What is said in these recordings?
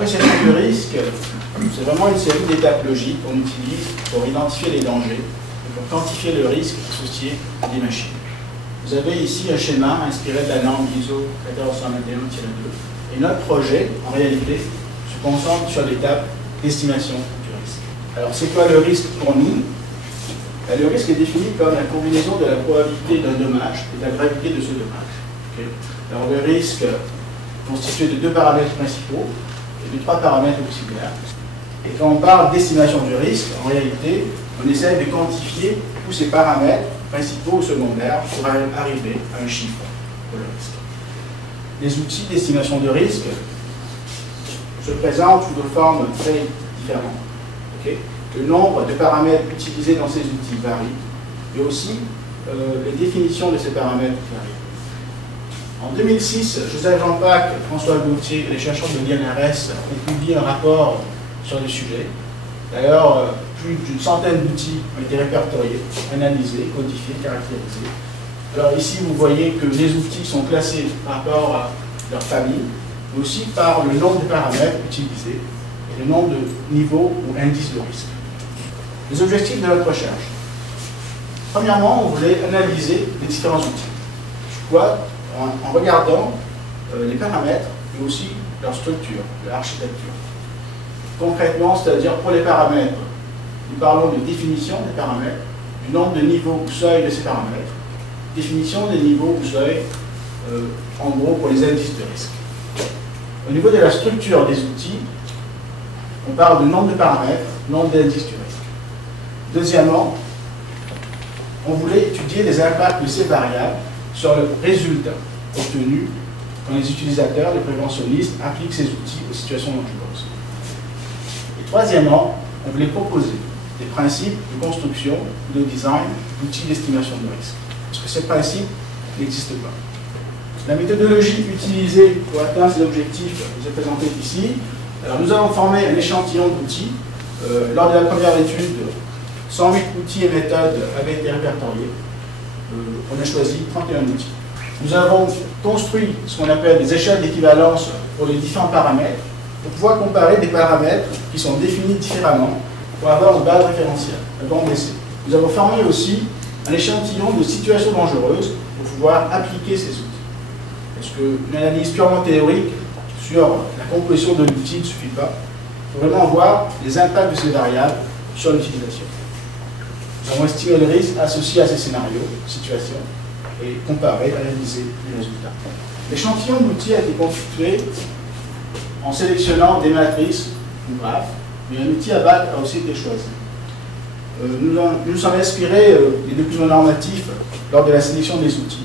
l'appréciation du risque, c'est vraiment une série d'étapes logiques qu'on utilise pour identifier les dangers et pour quantifier le risque associé à des machines. Vous avez ici un schéma inspiré de la norme ISO 14121-2 et notre projet, en réalité, se concentre sur l'étape d'estimation du risque. Alors, c'est quoi le risque pour nous? Le risque est défini comme la combinaison de la probabilité d'un dommage et de la gravité de ce dommage. Okay. Alors, le risque est constitué de deux paramètres principaux et de trois paramètres auxiliaires. Et quand on parle d'estimation du risque, en réalité, on essaie de quantifier tous ces paramètres principaux ou secondaires pour arriver à un chiffre pour le risque. Les outils d'estimation de risque se présentent sous des formes très différentes. Okay. Le nombre de paramètres utilisés dans ces outils varie, et aussi les définitions de ces paramètres varient. En 2006, Joseph Jean-Pac, François Gauthier et les chercheurs de l'INRS ont publié un rapport sur le sujet. D'ailleurs, plus d'une centaine d'outils ont été répertoriés, analysés, codifiés, caractérisés. Alors ici, vous voyez que les outils sont classés par rapport à leur famille, mais aussi par le nombre de paramètres utilisés et le nombre de niveaux ou indices de risque. Les objectifs de notre recherche. Premièrement, on voulait analyser les différents outils. Pourquoi? En regardant les paramètres, mais aussi leur structure, leur architecture. Concrètement, c'est-à-dire pour les paramètres, nous parlons de définition des paramètres, du nombre de niveaux ou seuils de ces paramètres, définition des niveaux ou seuils, en gros, pour les indices de risque. Au niveau de la structure des outils, on parle de nombre de paramètres, nombre d'indices du risque. Deuxièmement, on voulait étudier les impacts de ces variables sur le résultat obtenu quand les utilisateurs, les préventionnistes, appliquent ces outils aux situations dangereuses. Et troisièmement, on voulait proposer des principes de construction, de design, d'outils d'estimation de risque. Parce que ces principes n'existent pas. La méthodologie utilisée pour atteindre ces objectifs vous est présentée ici. Alors, nous avons formé un échantillon d'outils. Lors de la première étude, 108 outils et méthodes avaient été répertoriés. On a choisi 31 outils. Nous avons construit ce qu'on appelle des échelles d'équivalence pour les différents paramètres, pour pouvoir comparer des paramètres qui sont définis différemment pour avoir une base référentielle, un banc d'essai. Nous avons formé aussi un échantillon de situations dangereuses pour pouvoir appliquer ces outils. Parce qu'une analyse purement théorique sur la composition de l'outil ne suffit pas. Il faut vraiment voir les impacts de ces variables sur l'utilisation. Nous avons estimé le risque associé à ces scénarios, situations, et comparer, analyser les résultats. L'échantillon d'outils a été constitué en sélectionnant des matrices ou graphes, mais un outil à BAC a aussi été choisi. Nous nous sommes inspirés des documents normatifs lors de la sélection des outils.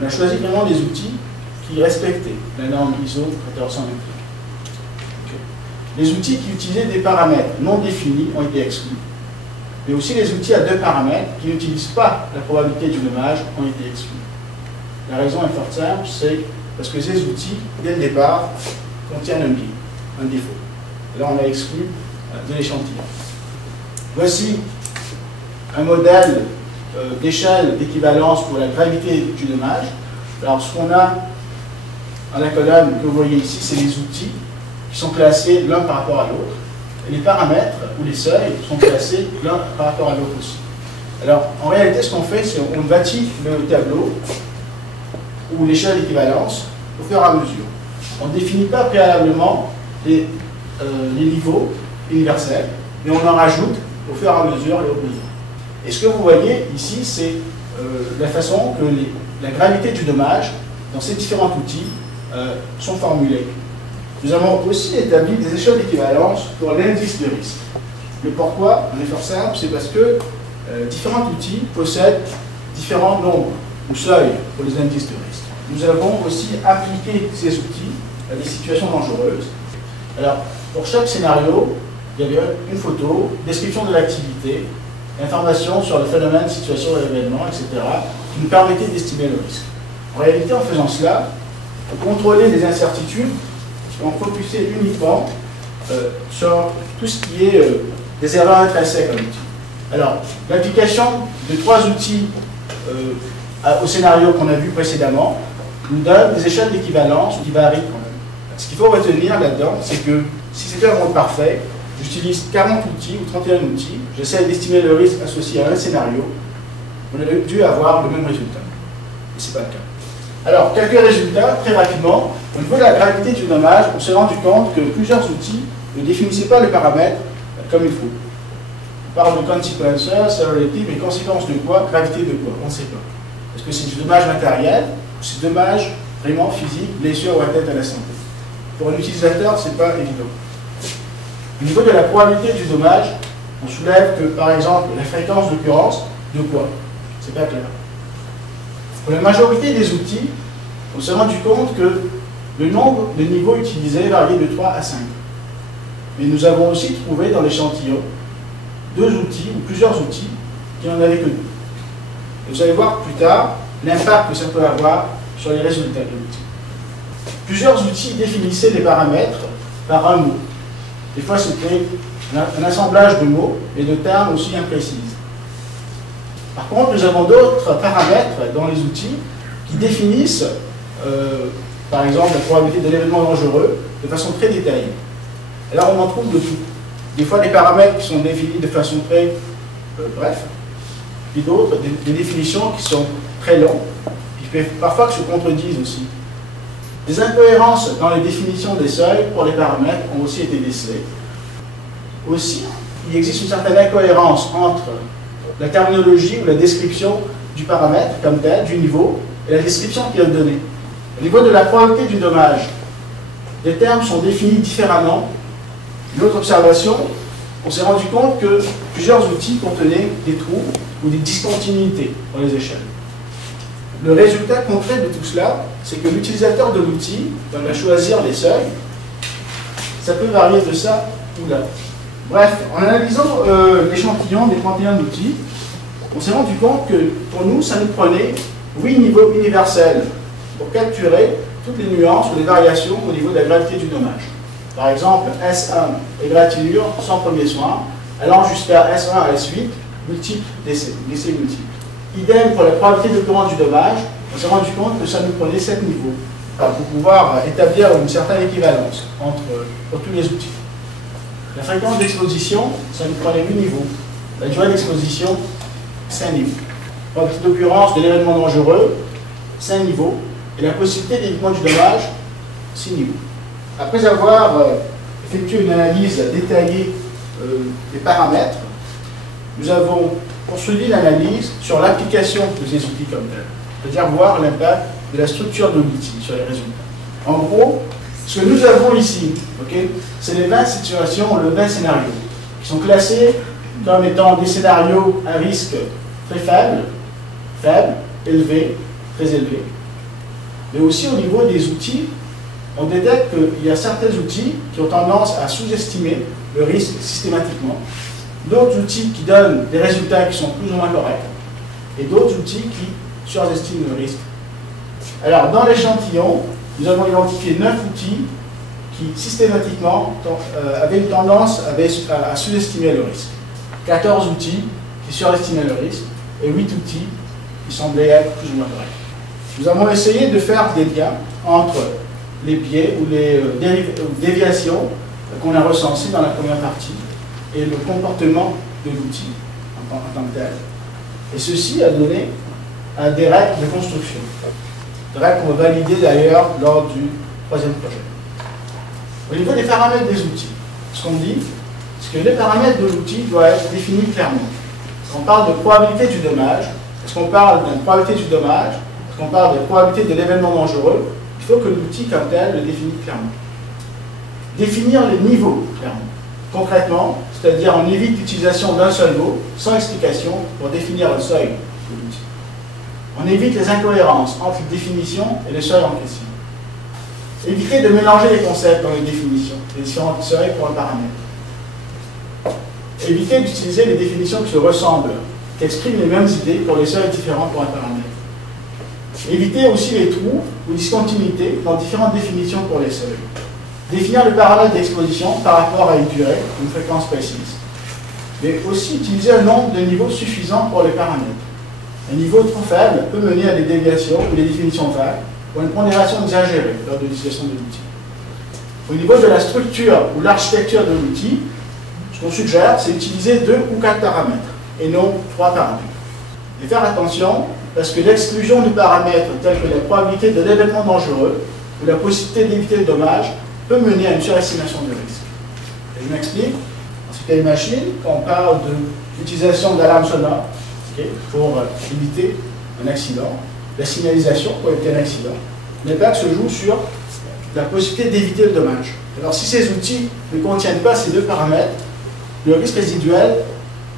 On a choisi vraiment des outils qui respectaient la norme ISO 14121. Les outils qui utilisaient des paramètres non définis ont été exclus, mais aussi les outils à deux paramètres qui n'utilisent pas la probabilité du dommage ont été exclus. La raison est fort simple, c'est parce que ces outils, dès le départ, contiennent un biais, un défaut. Et là, on a exclu de l'échantillon. Voici un modèle d'échelle d'équivalence pour la gravité du dommage. Alors, ce qu'on a dans la colonne que vous voyez ici, c'est les outils qui sont classés l'un par rapport à l'autre. Et les paramètres ou les seuils sont classés l'un par rapport à l'autre aussi. Alors, en réalité, ce qu'on fait, c'est qu'on bâtit le tableau ou l'échelle d'équivalence au fur et à mesure. On ne définit pas préalablement les niveaux universels, mais on en rajoute au fur et à mesure et au besoin. Et ce que vous voyez ici, c'est la façon que la gravité du dommage dans ces différents outils sont formulées. Nous avons aussi établi des échelles d'équivalence pour l'indice de risque. Le pourquoi, on est fort simple, c'est parce que différents outils possèdent différents nombres ou seuils pour les indices de risque. Nous avons aussi appliqué ces outils à des situations dangereuses. Alors, pour chaque scénario, il y avait une photo, description de l'activité, information sur le phénomène, situation, événement, etc., qui nous permettait d'estimer le risque. En réalité, en faisant cela, pour contrôler les incertitudes, on focusait uniquement sur tout ce qui est des erreurs intrinsèques à l'outil. Alors, l'application de trois outils au scénario qu'on a vu précédemment nous donne des échelles d'équivalence qui varient quand même. Ce qu'il faut retenir là-dedans, c'est que si c'était un monde parfait, j'utilise 40 outils ou 31 outils, j'essaie d'estimer le risque associé à un scénario, on aurait dû avoir le même résultat. Et ce n'est pas le cas. Alors, quelques résultats, très rapidement. Au niveau de la gravité du dommage, on s'est rendu compte que plusieurs outils ne définissaient pas les paramètres comme il faut. On parle de consequences, severity, mais conséquences de quoi, gravité de quoi, on ne sait pas. Est-ce que c'est du dommage matériel ou c'est du dommage vraiment physique, blessure ou atteinte à la santé? Pour un utilisateur, ce n'est pas évident. Au niveau de la probabilité du dommage, on soulève que, par exemple, la fréquence d'occurrence de quoi? C'est pas clair. Pour la majorité des outils, on s'est rendu compte que le nombre de niveaux utilisés variait de 3 à 5. Mais nous avons aussi trouvé dans l'échantillon 2 outils ou plusieurs outils qui n'en avaient que 2. Et vous allez voir plus tard l'impact que ça peut avoir sur les résultats de l'outil. Plusieurs outils définissaient les paramètres par un mot. Des fois, c'était un assemblage de mots et de termes aussi imprécis. Par contre, nous avons d'autres paramètres dans les outils qui définissent, par exemple, la probabilité de l'événement dangereux de façon très détaillée. Et là, on en trouve de tout. Des fois, des paramètres qui sont définis de façon très bref, puis d'autres, des définitions qui sont très longues, qui peuvent parfois se contredisent aussi. Des incohérences dans les définitions des seuils pour les paramètres ont aussi été décelées. Aussi, il existe une certaine incohérence entre la terminologie ou la description du paramètre comme tel, du niveau, et la description qui est donnée. Au niveau de la probabilité du dommage, les termes sont définis différemment. Une autre observation, on s'est rendu compte que plusieurs outils contenaient des trous ou des discontinuités dans les échelles. Le résultat concret de tout cela, c'est que l'utilisateur de l'outil va choisir les seuils. Ça peut varier de ça ou là. Bref, en analysant l'échantillon des 31 outils, on s'est rendu compte que pour nous, ça nous prenait 8 niveaux universels pour capturer toutes les nuances ou les variations au niveau de la gravité du dommage. Par exemple, S1, égratignure sans premier soin, allant jusqu'à S1 à S8, multiples décès multiples. Idem pour la probabilité d'occurrence du dommage, on s'est rendu compte que ça nous prenait 7 niveaux pour pouvoir établir une certaine équivalence pour tous les outils. La fréquence d'exposition, ça nous prenait 8 niveaux. La durée d'exposition, 5 niveaux. La probabilité d'occurrence de l'événement dangereux, 5 niveaux. Et la possibilité d'évitement du dommage, 6 niveaux. Après avoir effectué une analyse détaillée des paramètres, nous avons construit l'analyse sur l'application de ces outils comme tel. C'est-à-dire voir l'impact de la structure de l'outil sur les résultats. En gros, ce que nous avons ici, c'est les 20 situations, les 20 scénarios, qui sont classés comme étant des scénarios à risque très faible, élevé, très élevé. Mais aussi au niveau des outils, on détecte qu'il y a certains outils qui ont tendance à sous-estimer le risque systématiquement, d'autres outils qui donnent des résultats qui sont plus ou moins corrects, et d'autres outils qui surestiment le risque. Alors, dans l'échantillon, nous avons identifié 9 outils qui, systématiquement, avaient une tendance à sous-estimer le risque. 14 outils qui surestimaient le risque, et 8 outils qui semblaient être plus ou moins corrects. Nous avons essayé de faire des liens entre les biais ou les déviations qu'on a recensées dans la première partie et le comportement de l'outil en tant que tel. Et ceci a donné à des règles de construction. Des règles qu'on va valider d'ailleurs lors du 3e projet. Au niveau des paramètres des outils, ce qu'on dit, c'est que les paramètres de l'outil doivent être définis clairement. Quand on parle de probabilité du dommage, est-ce qu'on parle de probabilité du dommage, est-ce qu'on parle de probabilité de l'événement dangereux, il faut que l'outil comme tel le définisse clairement. Définir les niveaux clairement. Concrètement, c'est-à-dire on évite l'utilisation d'un seul mot, sans explication, pour définir le seuil de l'outil. On évite les incohérences entre les définitions et le seuil en question. Éviter de mélanger les concepts dans les définitions, les différents seuils pour un paramètre. Éviter d'utiliser les définitions qui se ressemblent, qui expriment les mêmes idées pour les seuils différents pour un paramètre. Éviter aussi les trous ou discontinuités dans différentes définitions pour les seuils. Définir le paramètre d'exposition par rapport à une durée, une fréquence précise. Mais aussi utiliser un nombre de niveaux suffisant pour les paramètres. Un niveau trop faible peut mener à des déviations ou des définitions vagues ou à une pondération exagérée lors de l'utilisation de l'outil. Au niveau de la structure ou l'architecture de l'outil, ce qu'on suggère, c'est d'utiliser 2 ou 4 paramètres, et non 3 paramètres. Et faire attention, parce que l'exclusion de paramètres tels que la probabilité de l'événement dangereux ou la possibilité d'éviter le dommage peut mener à une surestimation du risque. Et je m'explique. En ce cas des machines, quand on parle de l'utilisation d'alarmes sonores pour éviter un accident, la signalisation pour éviter un accident, l'impact se joue sur la possibilité d'éviter le dommage. Alors si ces outils ne contiennent pas ces 2 paramètres, le risque résiduel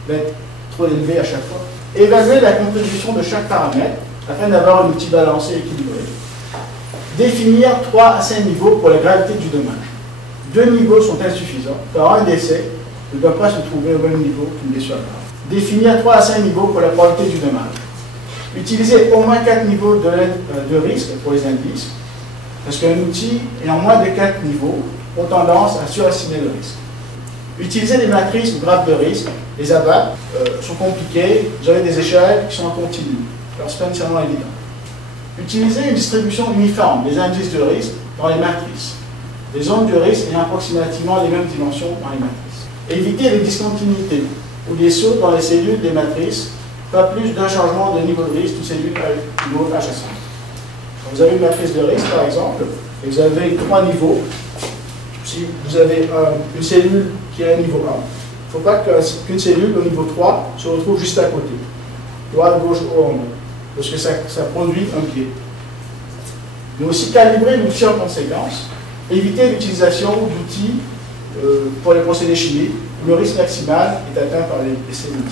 va être trop élevé à chaque fois. Évaluer la contribution de chaque paramètre afin d'avoir un outil balancé et équilibré. Définir 3 à 5 niveaux pour la gravité du dommage. 2 niveaux sont insuffisants, car un décès ne doit pas se trouver au même niveau qu'une blessure grave. Définir 3 à 5 niveaux pour la probabilité du dommage. Utiliser au moins 4 niveaux de risque pour les indices, parce qu'un outil ayant moins de 4 niveaux ont tendance à surestimer le risque. Utiliser des matrices ou graphes de risque, les ABAP, sont compliqués, vous avez des échelles qui sont en continu, alors ce n'est pas nécessairement évident. Utiliser une distribution uniforme des indices de risque dans les matrices, les zones de risque ayant approximativement les mêmes dimensions dans les matrices. Éviter les discontinuités ou des sauts dans les cellules des matrices, pas plus d'un changement de niveau de risque d'une cellule à une autre adjacente. Vous avez une matrice de risque par exemple, et vous avez 3 niveaux. Si vous avez une cellule qui est à niveau 1, il ne faut pas qu'une cellule au niveau 3 se retrouve juste à côté, droite, gauche, haut, en bas, parce que ça produit un biais. Mais aussi calibrer l'outil en conséquence, éviter l'utilisation d'outils pour les procédés chimiques où le risque maximal est atteint par les cellules.